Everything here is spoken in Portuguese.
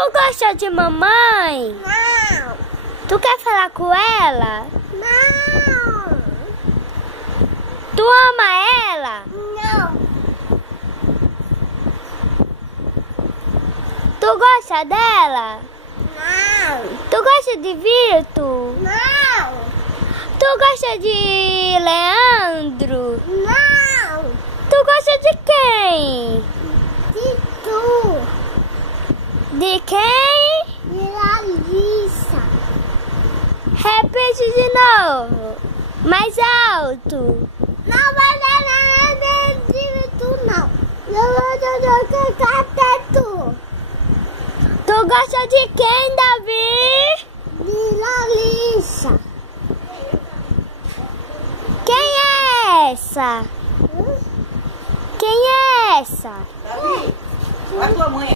Tu gosta de mamãe? Não. Tu quer falar com ela? Não. Tu ama ela? Não. Tu gosta dela? Não. Tu gosta de Virto? Não. Tu gosta de Leandro? Não. Tu gosta de quem? De tu. De quem? De Larissa. Repete de novo. Mais alto. Não vai dar nada de tu, não. Não vai tu. Tu gosta de quem, Davi? De Larissa. Quem é essa? Quem é essa? Davi, a tua mãe